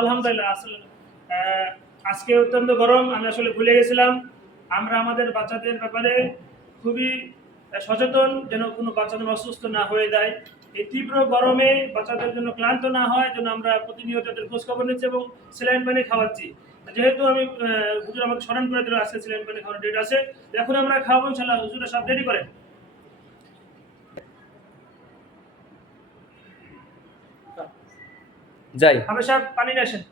আলহামদুলিল্লাহ। আসলে আজকে অত্যন্ত গরম, আমি আসলে ভুলে গেছিলাম। আমরা আমাদের বাচ্চাদের ব্যাপারে খুবই সচেতন, যেন কোনো বাচ্চা যেন অসুস্থ না হয়ে যায়। এই তীব্র গরমে বাচ্চাদের জন্য ক্লান্ত না হয়, যেন আমরা প্রতিনিয়ত তাদের খোঁজখবর নিচ্ছি এবং স্যালাইন পানি খাওয়াচ্ছি। যেহেতু আমি হুজুর আমাকে স্মরণ করে দিল আজকে স্যালাইন পানি খাওয়ানোর ডেট আছে, এখন আমরা খাওয়াবো ইনশাআল্লাহ। হুজুরা সব রেডি করেন। যাই আমি সাহেব পানি নিয়ে আসেন।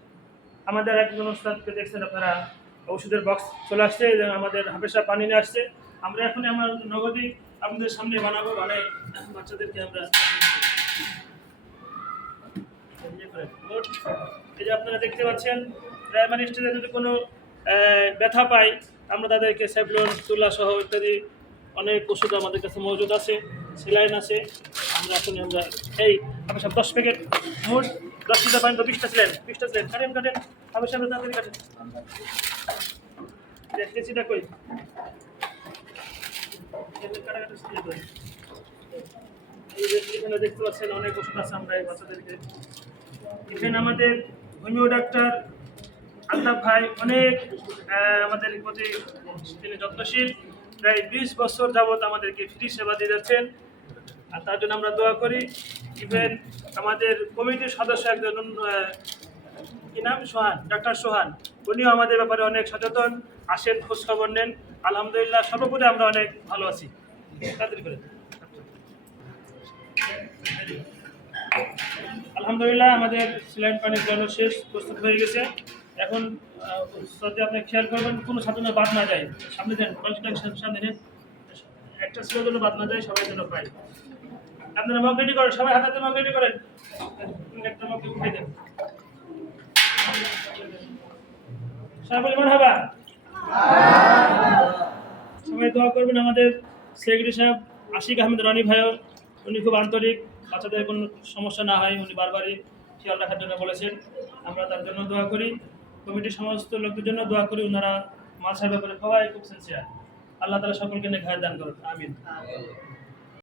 আমাদের একজন ওস্তাদকে দেখছেন আপনারা, ওষুধের বক্স চলে আসছে, আমাদের হাফেজ সাহেব পানি নিয়ে আসছে। আমরা এখন আমার নগদই আপনাদের সামনে বানাবো, মানে বাচ্চাদেরকে আমরা এই যে আপনারা দেখতে পাচ্ছেন, প্রাইমারি স্টেজে যদি কোনো ব্যথা পাই, আমরা তাদেরকে স্যাভলন, তুলা সহ ইত্যাদি অনেক ওষুধ আমাদের কাছে মজুদ আছে, সেলাইন আছে। আমরা এই আপনার সব 10 প্যাকেট মোট 10 লিটার পানি, তো 20টা ছিলেন, কাটেন আমার সামনে তাড়াতাড়ি কাটেন। দেখতেছিটা কই এখানে দেখতে পাচ্ছেন অনেক ওষুধ আছে। আমরা এই বাচ্চাদেরকে এখানে আমাদের হোমিও ডাক্তার আলতাফ ভাই অনেক আমাদের প্রতি তিনি যত্নশীল, প্রায় 20 বছর যাবৎ আমাদেরকে ফ্রি সেবা দিয়ে যাচ্ছেন, আর তার জন্য আমরা দোয়া করি। ইভেন আমাদের কমিটির সদস্য একজন কি নাম, সোহান, ডাক্তার সোহান, উনিও আমাদের ব্যাপারে অনেক সচেতন, আসেন, খোঁজখবর নেন। আলহামদুলিল্লাহ, সর্বোপরি আমরা অনেক ভালো আছি। তাড়াতাড়ি করে আলহামদুলিল্লাহ, আমাদের স্যালাইন পানির জন্য শেষ প্রস্তুত হয়ে গেছে। এখন যদি আপনি খেয়াল করবেন কোনো ছাত্র বাদ না যায়, সামনে দেন, সামনে নেন, একটা ছেলের জন্য বাদ না যায়, সবাই জন্য পাই। আপনারা মগ রেডি করেন, সবাই হাতে মগ রেডি করেন, একটা মগ উঠাই দেন। সবাই বলবেন হবা, সবাই দোয়া করবেন। আমাদের সেক্রেটারি সাহেব আশিক আহমেদ রানী ভাইও, উনি খুব আন্তরিক, বাচ্চাদের কোনো সমস্যা না হয় উনি বারবারই খেয়াল রাখার জন্য বলেছেন। আমরা তার জন্য দোয়া করি, কমিটির সমস্ত লোকদের জন্য দোয়া করি। ওনারা মাছের ব্যাপারে সবাই খুব সিনসিয়ার। আল্লাহ তাআলা সকলকে নেক হায়াত দান করুন, আমিন।